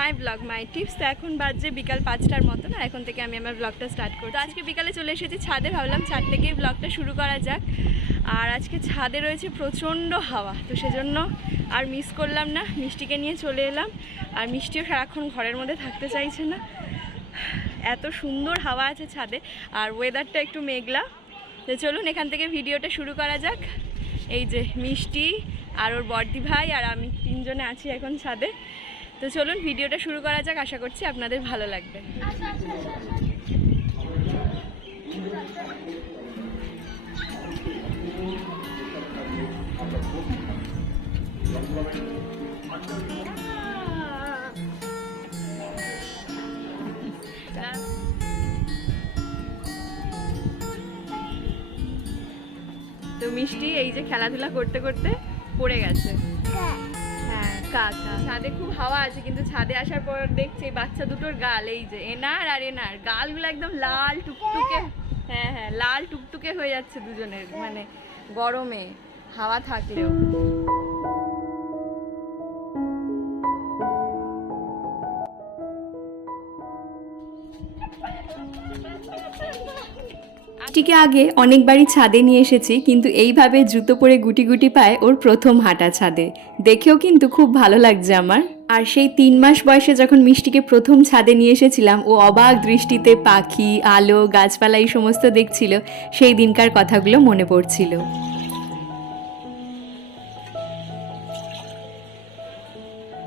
My blog my tips তো এখন বাজছে বিকাল পাঁচটার মতো না এখন থেকে আমি আমার ব্লগটা স্টার্ট করছি। তো আজকে বিকালে চলে এসেছি ছাদে, ভাবলাম ছাদ থেকেই ব্লগটা শুরু করা যাক। আর আজকে ছাদে রয়েছে প্রচণ্ড হাওয়া, তো সেজন্য আর মিস করলাম না, মিষ্টিকে নিয়ে চলে এলাম। আর মিষ্টিও সারাক্ষণ ঘরের মধ্যে থাকতে চাইছে না। এত সুন্দর হাওয়া আছে ছাদে, আর ওয়েদারটা একটু মেঘলা। তো চলুন, এখান থেকে ভিডিওটা শুরু করা যাক। এই যে মিষ্টি আর ওর বর্দি ভাই, আর আমি তিনজনে আছি এখন ছাদে। তো চলুন ভিডিওটা শুরু করা যাক, আশা করছি আপনাদের ভালো লাগবে। তো মিষ্টি এই যে খেলাধুলা করতে করতে পড়ে গেছে। হ্যাঁ। কাকা। ছাদে খুব হাওয়া আছে, কিন্তু ছাদে আসার পর দেখছি বাচ্চা দুটোর গাল, এই যে এনার আর এনার। গালগুলো একদম লাল, টুকটুকে। হ্যাঁ হ্যাঁ লাল, টুকটুকে হয়ে যাচ্ছে দুজনের মানে গরমে, হাওয়া থাকলেও। টিকে আগে অনেকবারই ছাদে নিয়ে এসেছি, কিন্তু এইভাবে জুতো পরে গুটি গুটি পায় ওর প্রথম হাঁটা ছাদে। দেখেও কিন্তু খুব ভালো লাগছে আমার। আর সেই তিন মাস বয়সে যখন মিষ্টিকে প্রথম ছাদে নিয়ে এসেছিলাম, ও অবাক দৃষ্টিতে পাখি, আলো, গাছপালা এই সমস্ত দেখছিল, সেই দিনকার কথাগুলো মনে পড়ছিল।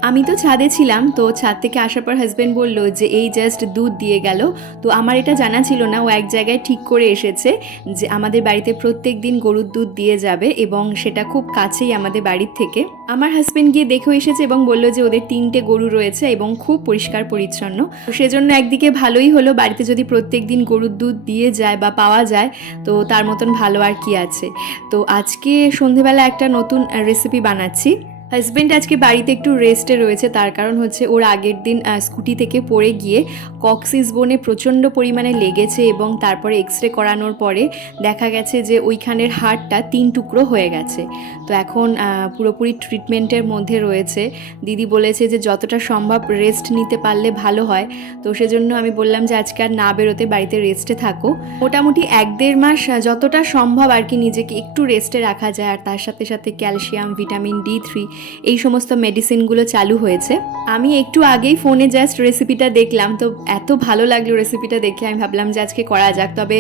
আমি তো ছাদে ছিলাম, তো ছাদ থেকে আসার পর হাজব্যান্ড বলল যে, এই জাস্ট দুধ দিয়ে গেল। তো আমার এটা জানা ছিল না, ও এক জায়গায় ঠিক করে এসেছে যে, আমাদের বাড়িতে প্রত্যেক দিন গরুর দুধ দিয়ে যাবে এবং সেটা খুব কাছেই আমাদের বাড়ির থেকে। আমার হাজব্যান্ড গিয়ে দেখেও এসেছে এবং বলল যে, ওদের তিনটে গরু রয়েছে এবং খুব পরিষ্কার পরিচ্ছন্ন। সেজন্য একদিকে ভালোই হলো, বাড়িতে যদি প্রত্যেক দিন গরুর দুধ দিয়ে যায় বা পাওয়া যায়, তো তার মতন ভালো আর কি আছে। তো আজকে সন্ধেবেলা একটা নতুন রেসিপি বানাচ্ছি। হাজব্যান্ড আজকে বাড়িতে একটু রেস্টে রয়েছে, তার কারণ হচ্ছে ওর আগের দিন স্কুটি থেকে পড়ে গিয়ে কক্সিস বোনে প্রচণ্ড পরিমাণে লেগেছে এবং তারপরে এক্স রে করানোর পরে দেখা গেছে যে ওইখানের হাড়টা তিন টুকরো হয়ে গেছে। তো এখন পুরোপুরি ট্রিটমেন্টের মধ্যে রয়েছে। দিদি বলেছে যে যতটা সম্ভব রেস্ট নিতে পারলে ভালো হয়। তো সেজন্য আমি বললাম যে আজকে আর না বেরোতে বাড়িতে রেস্টে থাকো। মোটামুটি এক দেড় মাস যতটা সম্ভব আর কি নিজেকে একটু রেস্টে রাখা যায়। আর তার সাথে সাথে ক্যালসিয়াম ভিটামিন ডি থ্রি এই সমস্ত মেডিসিনগুলো চালু হয়েছে। আমি একটু আগেই ফোনে জাস্ট রেসিপিটা দেখলাম, তো এত ভালো লাগল রেসিপিটা দেখে। আমি ভাবলাম যে আজকে করা যাক, তবে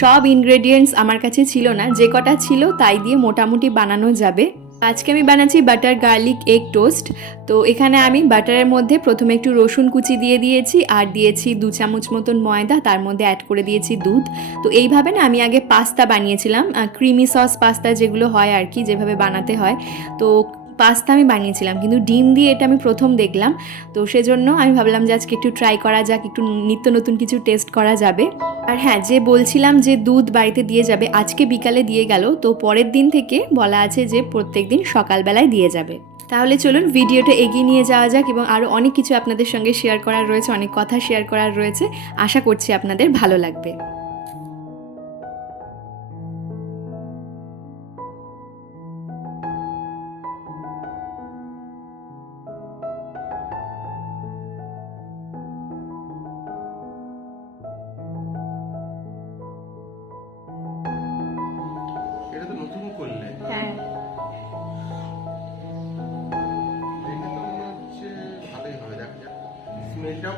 সব ইনগ্রেডিয়েন্টস আমার কাছে ছিল না। যে কটা ছিল তাই দিয়ে মোটামুটি বানানো যাবে। আজকে আমি বানাচ্ছি বাটার গার্লিক এগ টোস্ট তো এখানে আমি বাটারের মধ্যে প্রথমে একটু রসুন কুচি দিয়ে দিয়েছি, আর দিয়েছি দু চামচ মতন ময়দা, তার মধ্যে অ্যাড করে দিয়েছি দুধ। তো এইভাবে না আমি আগে পাস্তা বানিয়েছিলাম ক্রিমি সস পাস্তা যেগুলো হয় আর কি, যেভাবে বানাতে হয়। তো পাস্তা আমি বানিয়েছিলাম, কিন্তু ডিম দিয়ে এটা আমি প্রথম দেখলাম। তো সেজন্য আমি ভাবলাম যে আজকে একটু ট্রাই করা যাক, একটু নিত্য নতুন কিছু টেস্ট করা যাবে। আর হ্যাঁ যে বলছিলাম যে দুধ বাড়িতে দিয়ে যাবে, আজকে বিকালে দিয়ে গেল। তো পরের দিন থেকে বলা আছে যে প্রত্যেক দিন সকালবেলায় দিয়ে যাবে। তাহলে চলুন ভিডিওটা এগিয়ে নিয়ে যাওয়া যাক এবং আরও অনেক কিছু আপনাদের সঙ্গে শেয়ার করার রয়েছে, অনেক কথা শেয়ার করার রয়েছে। আশা করছি আপনাদের ভালো লাগবে।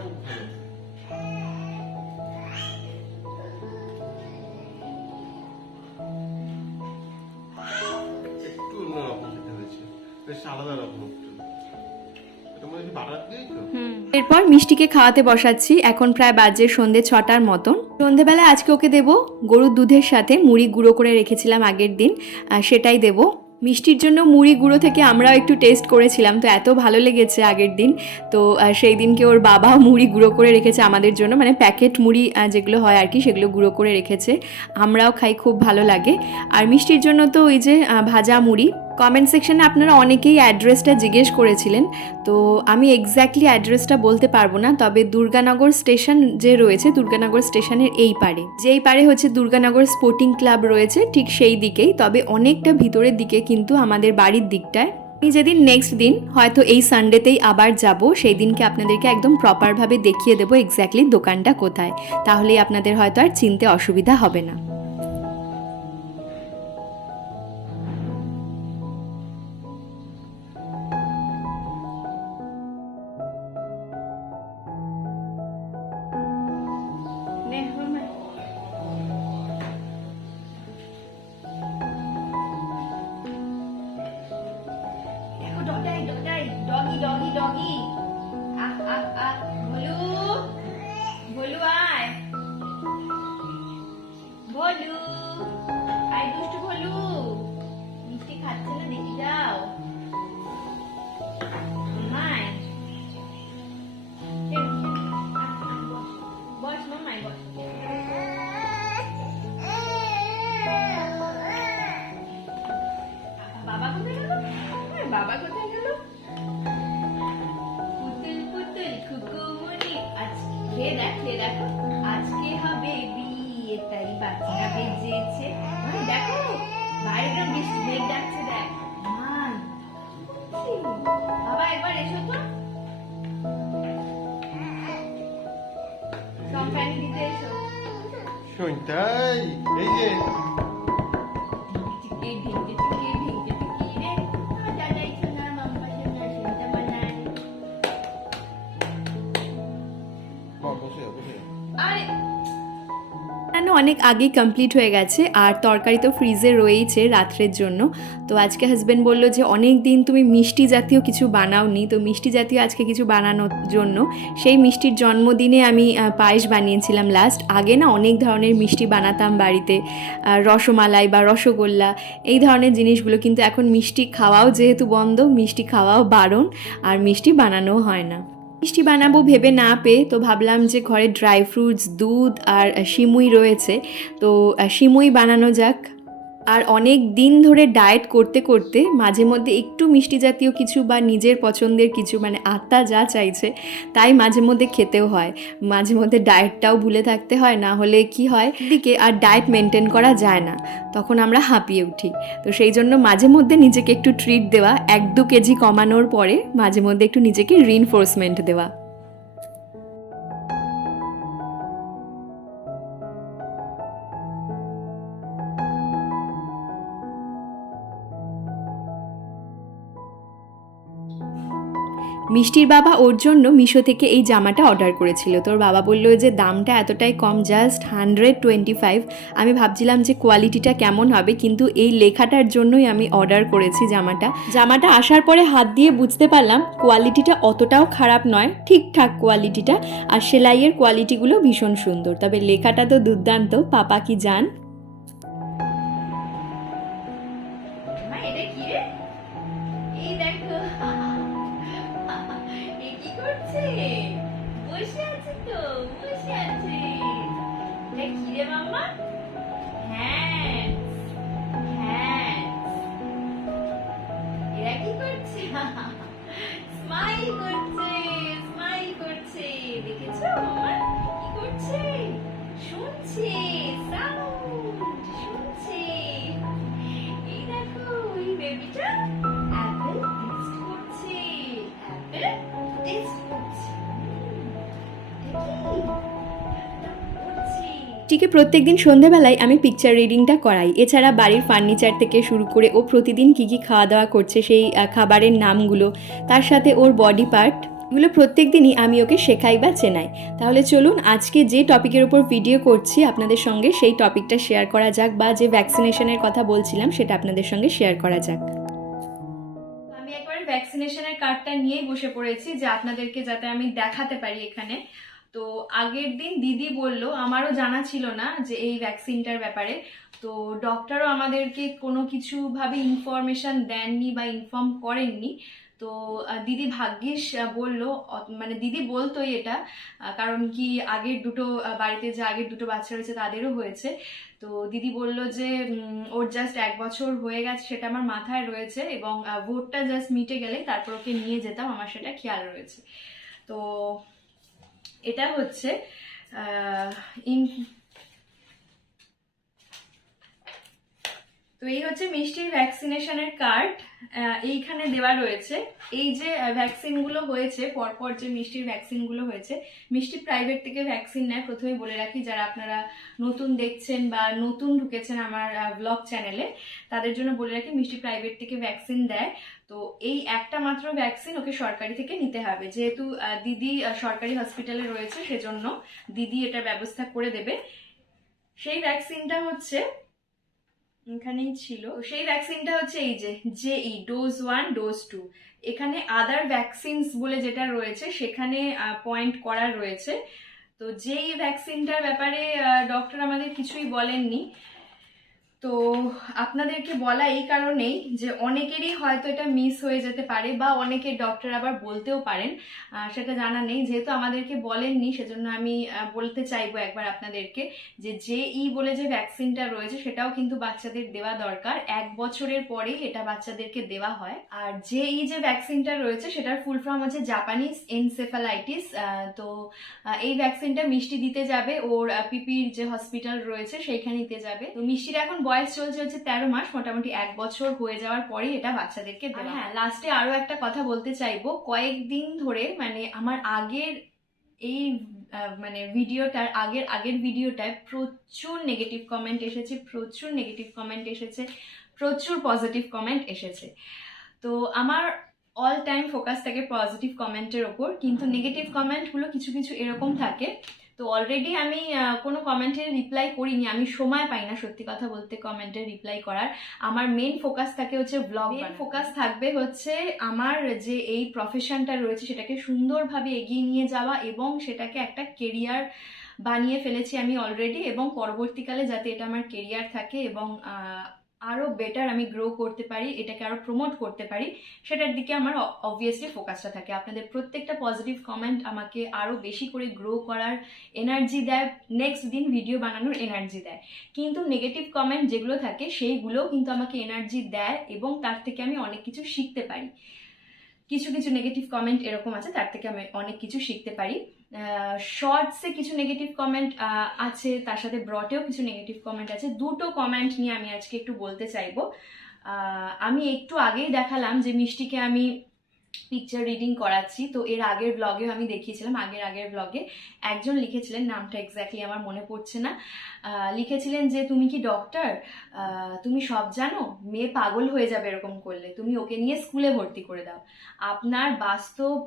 খুব ভালো। একটু অন্যরকম খেতে হয়েছে। বেশ আলাদা রকম এরপর মিষ্টিকে খাওয়াতে বসাচ্ছি। এখন প্রায় বাজে সন্ধে ছটার মতন। সন্ধেবেলা আজকে ওকে দেবো গরুর দুধের সাথে মুড়ি গুঁড়ো করে রেখেছিলাম আগের দিন সেটাই দেবো। মিষ্টির জন্য মুড়ি গুঁড়ো থেকে আমরাও একটু টেস্ট করেছিলাম, তো এত ভালো লেগেছে আগের দিন। তো সেই দিনকে ওর বাবা মুড়ি গুঁড়ো করে রেখেছে আমাদের জন্য মানে প্যাকেট মুড়ি যেগুলো হয় আর কি, সেগুলো গুঁড়ো করে রেখেছে। আমরাও খাই, খুব ভালো লাগে। আর মিষ্টির জন্য তো ওই যে ভাজা মুড়ি কমেন্ট সেকশনে আপনারা অনেকেই অ্যাড্রেসটা জিজ্ঞেস করেছিলেন। তো আমি এক্স্যাক্টলি অ্যাড্রেসটা বলতে পারব না, তবে দুর্গানগর স্টেশন যে রয়েছে, দুর্গানগর স্টেশনের এই পারে। যেই পারে হচ্ছে দুর্গানগর স্পোর্টিং ক্লাব রয়েছে, ঠিক সেই দিকেই, তবে অনেকটা ভিতরের দিকে কিন্তু আমাদের বাড়ির দিকটায়। আমি যেদিন নেক্সট দিন, হয়তো এই সানডেতেই আবার যাব সেই দিনকে আপনাদেরকে একদম প্রপারভাবে দেখিয়ে দেবো এক্স্যাক্টলি দোকানটা কোথায়। তাহলেই আপনাদের হয়তো আর চিনতে অসুবিধা হবে না। ভলু আই দুষ্টু ভলু মিষ্টি খাচ্ছে না দেখি যাও Show, então. Ei. অনেক আগেই কমপ্লিট হয়ে গেছে, আর তরকারি তো ফ্রিজে রয়েইছে রাত্রের জন্য। তো আজকে হাজব্যান্ড বলল যে, অনেক দিন তুমি মিষ্টি জাতীয় কিছু বানাওনি, তো মিষ্টি জাতীয় আজকে কিছু বানানোর জন্য। সেই মিষ্টির জন্মদিনে আমি পায়েস বানিয়েছিলাম লাস্ট আগে না অনেক ধরনের মিষ্টি বানাতাম বাড়িতে রসমালাই বা রসগোল্লা, এই ধরনের জিনিসগুলো। কিন্তু এখন মিষ্টি খাওয়াও যেহেতু বন্ধ, মিষ্টি খাওয়াও বারণ, আর মিষ্টি বানানোও হয় না। মিষ্টি বানাবো ভেবে না পেয়ে তো ভাবলাম যে ঘরে ড্রাই ফ্রুটস, দুধ আর সিমুই রয়েছে। তো সিমুই বানানো যাক। আর অনেক দিন ধরে ডায়েট করতে করতে মাঝে মধ্যে একটু মিষ্টি জাতীয় কিছু বা নিজের পছন্দের কিছু মানে আত্মা যা চাইছে তাই মাঝে মধ্যে খেতেও হয়। মাঝে মধ্যে ডায়েটটাও ভুলে থাকতে হয়, না হলে কি হয়? দিকে আর ডায়েট মেনটেন করা যায় না। তখন আমরা হাঁপিয়ে উঠি। তো সেই জন্য মাঝে মধ্যে নিজেকে একটু ট্রিট দেওয়া, এক দু কেজি কমানোর পরে মাঝে মধ্যে একটু নিজেকে রিনফোর্সমেন্ট দেওয়া। মিষ্টির বাবা ওর জন্য মিশো থেকে এই জামাটা অর্ডার করেছিল। তোর বাবা বলল যে দামটা এতটাই কম জাস্ট হান্ড্রেড টোয়েন্টি ফাইভ আমি ভাবছিলাম যে কোয়ালিটিটা কেমন হবে, কিন্তু এই লেখাটার জন্যই আমি অর্ডার করেছি জামাটা। জামাটা আসার পরে হাত দিয়ে বুঝতে পারলাম কোয়ালিটিটা অতটাও খারাপ নয়, ঠিকঠাক কোয়ালিটিটা আর সেলাইয়ের কোয়ালিটিগুলো ভীষণ সুন্দর। তবে লেখাটা তো দুর্দান্ত, পাপা কি জান? এটা কি রে মাম্মা টিকে প্রত্যেকদিন সন্ধেবেলায় আমি পিকচার রিডিংটা করাই। এছাড়া বাড়ির ফার্নিচার থেকে শুরু করে ও প্রতিদিন কী কী খাওয়া দাওয়া করছে সেই খাবারের নামগুলো, তার সাথে ওর বডি পার্ট এগুলো প্রত্যেক দিনই আমি ওকে শেখাই বা চেনাই। তাহলে চলুন আজকে যে টপিকের উপর ভিডিও করছি আপনাদের সঙ্গে, সেই টপিকটা শেয়ার করা যাক বা যে ভ্যাকসিনেশনের কথা বলছিলাম, সেটা আপনাদের সঙ্গে শেয়ার করা যাক। আমি একবার ভ্যাকসিনেশনের কার্ডটা নিয়েই বসে পড়েছি, যে আপনাদেরকে যাতে আমি দেখাতে পারি এখানে। তো আগের দিন দিদি বলল, আমারও জানা ছিল না যে এই ভ্যাকসিনটার ব্যাপারে। তো ডক্টরও আমাদেরকে কোনো কিছু ভাবে ইনফরমেশন দেননি বা ইনফর্ম করেননি। তো দিদি ভাগ্যিস বলল মানে দিদি বলতোই এটা কারণ কি আগের দুটো বাড়িতে যে আগের দুটো বাচ্চা রয়েছে তাদেরও হয়েছে। তো দিদি বলল যে ওর জাস্ট এক বছর হয়ে গেছে, সেটা আমার মাথায় রয়েছে এবং ভোটটা জাস্ট মিটে গেলে তারপর ওকে নিয়ে যেতাম, আমার সেটা খেয়াল রয়েছে। তো এটা হচ্ছে ইন তো এই হচ্ছে মিষ্টির ভ্যাকসিনেশনের কার্ড এইখানে দেওয়া রয়েছে। এই যে ভ্যাকসিনগুলো হয়েছে, পরপর যে মিষ্টির ভ্যাকসিনগুলো হয়েছে, মিষ্টি প্রাইভেট থেকে ভ্যাকসিন নেয়। প্রথমে বলে রাখি, যারা আপনারা নতুন দেখছেন বা নতুন ঢুকেছেন আমার ব্লগ চ্যানেলে তাদের জন্য বলে রাখি, মিষ্টি প্রাইভেট থেকে ভ্যাকসিন দেয়। তো এই একটা মাত্র ভ্যাকসিন ওকে সরকারি থেকে নিতে হবে। যেহেতু দিদি সরকারি হসপিটালে রয়েছে, সেজন্য দিদি এটার ব্যবস্থা করে দেবে। সেই ভ্যাকসিনটা হচ্ছে এখানেই ছিল। সেই ভ্যাকসিনটা হচ্ছে এই যে J E dose one dose two এখানে আদার ভ্যাকসিনস বলে যেটা রয়েছে, সেখানে পয়েন্ট করা রয়েছে। তো যেই ভ্যাকসিনটার ব্যাপারে ডক্টর আমাদের কিছুই বলেননি। তো আপনাদেরকে বলা এই কারণেই যে অনেকেরই হয়তো এটা মিস হয়ে যেতে পারে বা অনেকে ডক্টর আবার বলতেও পারেন। সেটা জানা নেই। যেহেতু আমাদেরকে বলেননি, সেজন্য আমি বলতে চাইব একবার আপনাদেরকে যে জে ই বলে যে ভ্যাকসিনটা রয়েছে, সেটাও কিন্তু বাচ্চাদের দেওয়া দরকার। এক বছরের পরেই এটা বাচ্চাদেরকে দেওয়া হয়। আর জে ই যে ভ্যাকসিনটা রয়েছে, সেটার ফুল ফর্ম হচ্ছে জাপানিজ এনসেফালাইটিস তো এই ভ্যাকসিনটা মিষ্টি দিতে যাবে। ওর পিপির যে হসপিটাল রয়েছে সেইখানে দিতে যাবে। তো মিষ্টির এখন বয়স চলছে হচ্ছে তেরো মাস মোটামুটি এক বছর হয়ে যাওয়ার পরেই এটা বাচ্চাদেরকে দেওয়া হ্যাঁ। লাস্টে আরও একটা কথা বলতে চাইব। কয়েকদিন ধরে মানে আমার আগের এই মানে ভিডিওটার আগের আগের ভিডিওটায় প্রচুর নেগেটিভ কমেন্ট এসেছে প্রচুর নেগেটিভ কমেন্ট এসেছে প্রচুর পজিটিভ কমেন্ট এসেছে। তো আমার অল টাইম ফোকাস থাকে পজিটিভ কমেন্টের ওপর কিন্তু নেগেটিভ কমেন্টগুলো কিছু কিছু এরকম থাকে। তো অলরেডি আমি কোনো কমেন্টের রিপ্লাই করিনি। আমি সময় পাই না সত্যি কথা বলতে কমেন্টের রিপ্লাই করার। আমার মেন ফোকাস থাকে হচ্ছে ব্লগ ফোকাস থাকবে হচ্ছে আমার যে এই প্রফেশনটা রয়েছে সেটাকে সুন্দরভাবে এগিয়ে নিয়ে যাওয়া এবং সেটাকে একটা কেরিয়ার বানিয়ে ফেলেছি আমি অলরেডি এবং পরবর্তীকালে যাতে এটা আমার কেরিয়ার থাকে এবং আহ, আরও বেটার আমি গ্রো করতে পারি এটাকে আরও প্রমোট করতে পারি সেটার দিকে আমার অবভিয়াসলি ফোকাসটা থাকে। আপনাদের প্রত্যেকটা পজিটিভ কমেন্ট আমাকে আরও বেশি করে গ্রো করার এনার্জি দেয় নেক্সট দিন ভিডিও বানানোর এনার্জি দেয়। কিন্তু নেগেটিভ কমেন্ট যেগুলো থাকে সেইগুলোও কিন্তু আমাকে এনার্জি দেয় এবং তার থেকে আমি অনেক কিছু শিখতে পারি। কিছু কিছু নেগেটিভ কমেন্ট এরকম আছে তার থেকে আমি অনেক কিছু শিখতে পারি। শর্টসে কিছু নেগেটিভ কমেন্ট আছে, তার সাথে ব্রটেও কিছু নেগেটিভ কমেন্ট আছে। দুটো কমেন্ট নিয়ে আমি আজকে একটু বলতে চাইব। আমি একটু আগেই দেখালাম যে মিষ্টিকে আমি পিকচার রিডিং করাচ্ছি। তো এর আগের ব্লগেও আমি দেখিয়েছিলাম, আগের আগের ব্লগে একজন লিখেছিলেন, নামটা এক্স্যাক্টলি আমার মনে পড়ছে না। লিখেছিলেন যে, তুমি কি ডক্টর তুমি সব জানো? মেয়ে পাগল হয়ে যাবে এরকম করলে। তুমি ওকে নিয়ে স্কুলে ভর্তি করে দাও। আপনার বাস্তব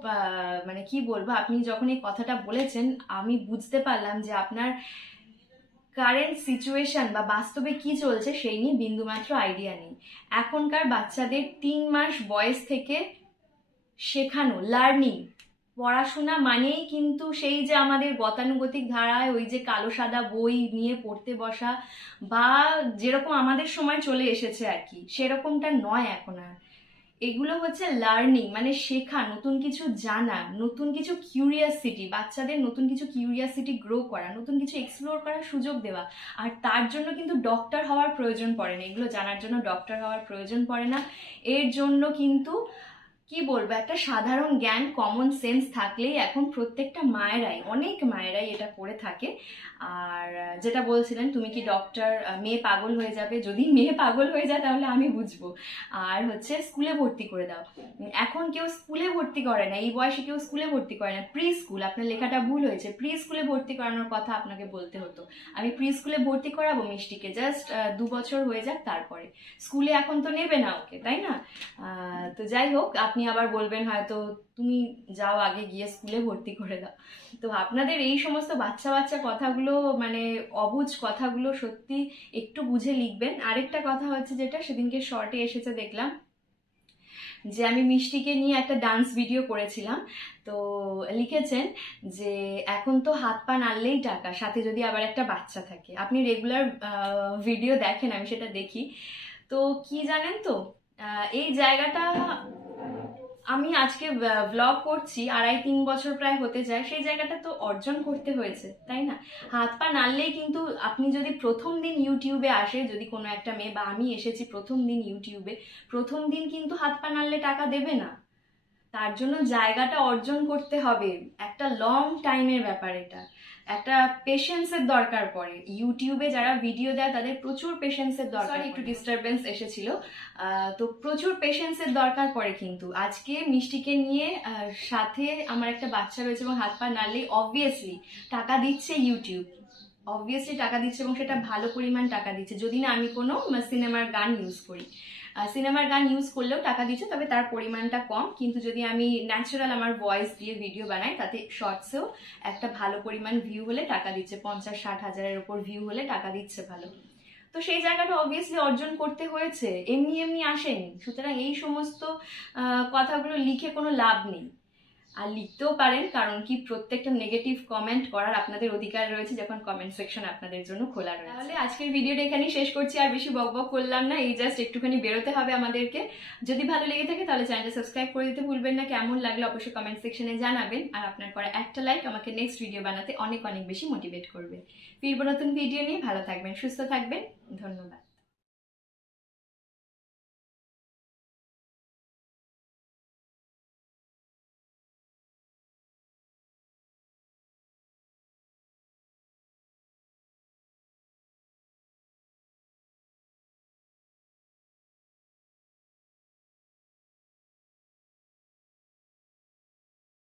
মানে কি বলব, আপনি যখন এই কথাটা বলেছেন, আমি বুঝতে পারলাম যে আপনার কারেন্ট সিচুয়েশন বা বাস্তবে কি চলছে, সেই নিয়ে বিন্দুমাত্র আইডিয়া নেই। এখনকার বাচ্চাদের তিন মাস বয়স থেকে শেখানো লার্নিং পড়াশোনা মানেই কিন্তু সেই যে আমাদের গতানুগতিক ধারায় ওই যে কালো সাদা বই নিয়ে পড়তে বসা বা যেরকম আমাদের সময় চলে এসেছে আর কি, সেরকমটা নয় এখন আর। এগুলো হচ্ছে লার্নিং মানে শেখা, নতুন কিছু জানা, নতুন কিছু কিউরিয়াসিটি বাচ্চাদের নতুন কিছু কিউরিয়াসিটি গ্রো করা, নতুন কিছু এক্সপ্লোর করার সুযোগ দেওয়া। আর তার জন্য কিন্তু ডক্টর হওয়ার প্রয়োজন পড়ে না, এগুলো জানার জন্য ডক্টর হওয়ার প্রয়োজন পড়ে না। এর জন্য কিন্তু কি বলব, একটা সাধারণ জ্ঞান কমন সেন্স থাকলেই এখন প্রত্যেকটা মায়েরাই, অনেক মায়েরাই এটা করে থাকে। আর যেটা বলছিলেন, তুমি কি ডক্টর মেয়ে পাগল হয়ে যাবে? যদি মেয়ে পাগল হয়ে যায়, তাহলে আমি বুঝব। আর হচ্ছে স্কুলে ভর্তি করে দাও। এখন কেউ স্কুলে ভর্তি করে না, এই বয়সে কেউ স্কুলে ভর্তি করে না। প্রি স্কুল আপনার লেখাটা ভুল হয়েছে। প্রি স্কুলে ভর্তি করানোর কথা আপনাকে বলতে হতো। আমি প্রি স্কুলে ভর্তি করাবো মিষ্টিকে জাস্ট দু বছর হয়ে যাক তারপরে। স্কুলে এখন তো নেবে না ওকে, তাই না? তো যাই হোক, আপনি আবার বলবেন হয়তো, তুমি যাও আগে গিয়ে স্কুলে ভর্তি করে দাও। তো আপনাদের এই সমস্ত বাচ্চা বাচ্চা কথাগুলো মানে অবুঝ কথাগুলো সত্যি একটু বুঝে লিখবেন। আরেকটা কথা হচ্ছে যেটা, সেদিনকে শর্টে এসেছে দেখলাম, যে আমি মিষ্টিকে নিয়ে একটা ডান্স ভিডিও করেছিলাম। তো লিখেছেন যে, এখন তো হাত পা নাড়লেই টাকা, সাথে যদি আবার একটা বাচ্চা থাকে। আপনি রেগুলার ভিডিও দেখেন, আমি সেটা দেখি। তো কি জানেন তো এই জায়গাটা আমি আজকে ব্লগ করছি, আড়াই তিন বছর প্রায় হতে যায়, সেই জায়গাটা তো অর্জন করতে হয়েছে, তাই না? হাত পা নাড়লেই কিন্তু আপনি যদি প্রথম দিন ইউটিউবে আসে, যদি কোনো একটা মেয়ে বা আমি এসেছি প্রথম দিন ইউটিউবে প্রথম দিন কিন্তু হাত পা নাড়লে টাকা দেবে না। তার জন্য জায়গাটা অর্জন করতে হবে, একটা লং টাইমের ব্যাপার এটা। একটা পেশেন্সের দরকার পড়ে। ইউটিউবে যারা ভিডিও দেয় তাদের প্রচুর পেশেন্সের দরকার একটু ডিস্টারবেন্স এসেছিল। তো প্রচুর পেশেন্সের দরকার পড়ে কিন্তু। আজকে মিষ্টিকে নিয়ে সাথে আমার একটা বাচ্চা রয়েছে এবং হাত পা নাড়লেই অবভিয়াসলি টাকা দিচ্ছে ইউটিউব অবভিয়াসলি টাকা দিচ্ছে এবং সেটা ভালো পরিমাণ টাকা দিচ্ছে। যদি না আমি কোনো সিনেমার গান ইউজ করি। সিনেমার গান ইউজ করলেও টাকা দিচ্ছ, তবে তার পরিমাণটা কম। কিন্তু যদি আমি ন্যাচারাল আমার ভয়েস দিয়ে ভিডিও বানাই, তাতে শর্টসেও একটা ভালো পরিমাণ ভিউ হলে টাকা দিচ্ছে। পঞ্চাশ, ষাট হাজারের ওপর ভিউ হলে টাকা দিচ্ছে ভালো। তো সেই জায়গাটা অবভিয়াসলি অর্জন করতে হয়েছে। এমনি এমনি আসেনি। সুতরাং এই সমস্ত কথাগুলো লিখে কোনো লাভ নেই। আর লিখতেও পারেন, কারণ কি প্রত্যেকটা নেগেটিভ কমেন্ট করার আপনাদের অধিকার রয়েছে যখন কমেন্ট সেকশন আপনাদের জন্য খোলা রয়েছে। তাহলে আজকের ভিডিওটা এখানেই শেষ করছি, আর বেশি বক বক করলাম না, এই জাস্ট একটুখানি বেরোতে হবে আমাদেরকে। যদি ভালো লেগে থাকে তাহলে চ্যানেলটা সাবস্ক্রাইব করে দিতে ভুলবেন না, কেমন লাগল অবশ্যই কমেন্ট সেকশনে জানাবেন, আর আপনার করা একটা লাইক আমাকে নেক্সট ভিডিও বানাতে অনেক অনেক বেশি মোটিভেট করবে। ফিরবো নতুন ভিডিও নিয়ে, ভালো থাকবেন, সুস্থ থাকবেন, ধন্যবাদ।